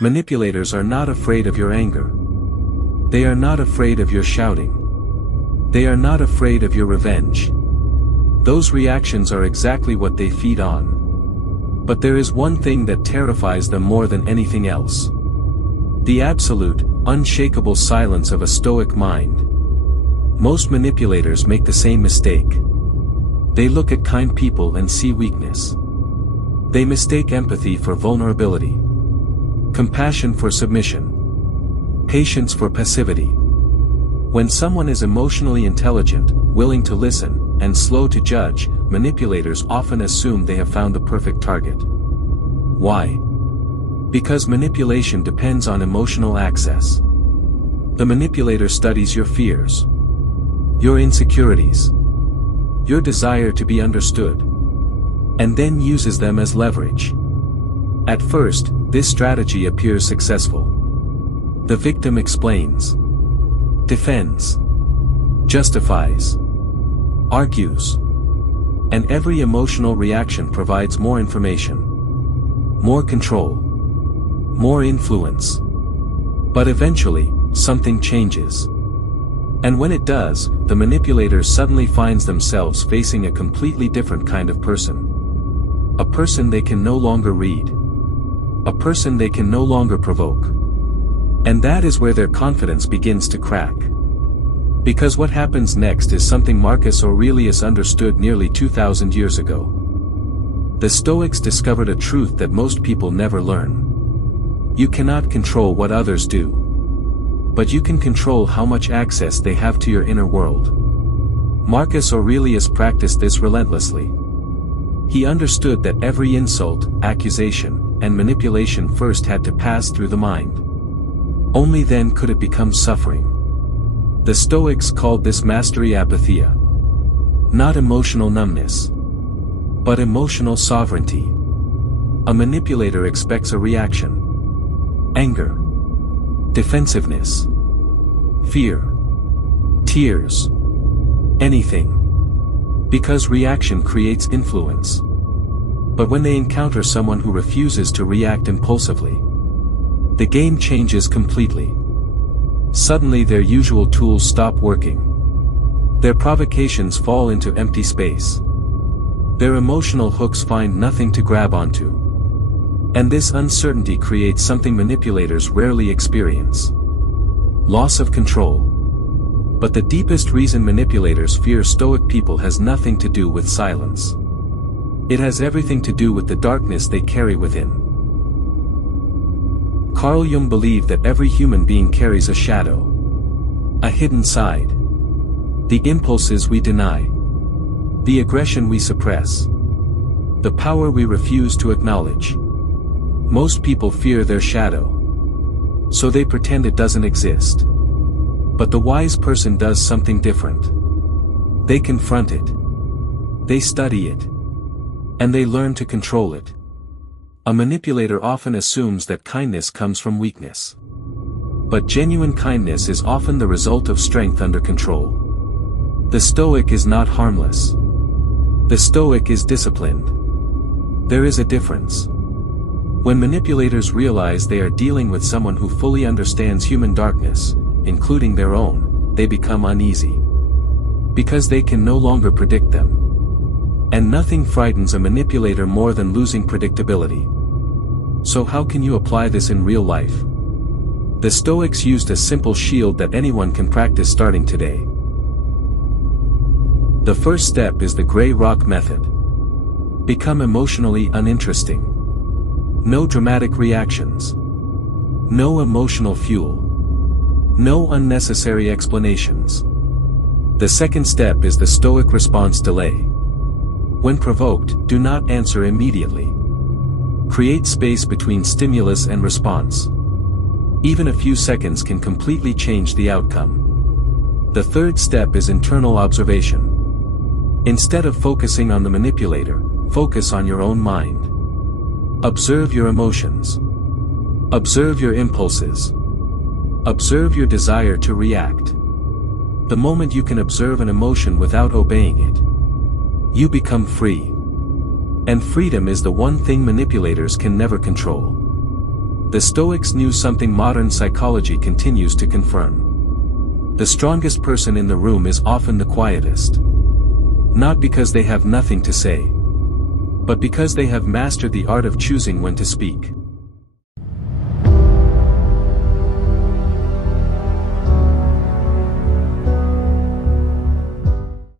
Manipulators are not afraid of your anger. They are not afraid of your shouting. They are not afraid of your revenge. Those reactions are exactly what they feed on. But there is one thing that terrifies them more than anything else. The absolute, unshakable silence of a Stoic mind. Most manipulators make the same mistake. They look at kind people and see weakness. They mistake empathy for vulnerability, compassion for submission, patience for passivity. When someone is emotionally intelligent, willing to listen, and slow to judge, manipulators often assume they have found the perfect target. Why? Because manipulation depends on emotional access. The manipulator studies your fears, your insecurities, your desire to be understood, and then uses them as leverage. At first, this strategy appears successful. The victim explains, defends, justifies, argues, and every emotional reaction provides more information, more control, more influence. But eventually, something changes. And when it does, the manipulator suddenly finds themselves facing a completely different kind of person. A person they can no longer read. A person they can no longer provoke. And that is where their confidence begins to crack. Because what happens next is something Marcus Aurelius understood nearly 2,000 years ago. The Stoics discovered a truth that most people never learn. You cannot control what others do. But you can control how much access they have to your inner world. Marcus Aurelius practiced this relentlessly. He understood that every insult, accusation, and manipulation first had to pass through the mind. Only then could it become suffering. The Stoics called this mastery apatheia. Not emotional numbness, but emotional sovereignty. A manipulator expects a reaction. Anger, defensiveness, fear, tears, anything. Because reaction creates influence. But when they encounter someone who refuses to react impulsively, the game changes completely. Suddenly their usual tools stop working. Their provocations fall into empty space. Their emotional hooks find nothing to grab onto. And this uncertainty creates something manipulators rarely experience. Loss of control. But the deepest reason manipulators fear Stoic people has nothing to do with silence. It has everything to do with the darkness they carry within. Carl Jung believed that every human being carries a shadow. A hidden side. The impulses we deny. The aggression we suppress. The power we refuse to acknowledge. Most people fear their shadow. So they pretend it doesn't exist. But the wise person does something different. They confront it. They study it. And they learn to control it. A manipulator often assumes that kindness comes from weakness. But genuine kindness is often the result of strength under control. The Stoic is not harmless. The Stoic is disciplined. There is a difference. When manipulators realize they are dealing with someone who fully understands human darkness, including their own, they become uneasy. Because they can no longer predict them. And nothing frightens a manipulator more than losing predictability. So how can you apply this in real life? The Stoics used a simple shield that anyone can practice starting today. The first step is the gray rock method. Become emotionally uninteresting. No dramatic reactions. No emotional fuel. No unnecessary explanations. The second step is the Stoic response delay. When provoked, do not answer immediately. Create space between stimulus and response. Even a few seconds can completely change the outcome. The third step is internal observation. Instead of focusing on the manipulator, focus on your own mind. Observe your emotions. Observe your impulses. Observe your desire to react. The moment you can observe an emotion without obeying it, you become free. And freedom is the one thing manipulators can never control. The Stoics knew something modern psychology continues to confirm. The strongest person in the room is often the quietest. Not because they have nothing to say, but because they have mastered the art of choosing when to speak.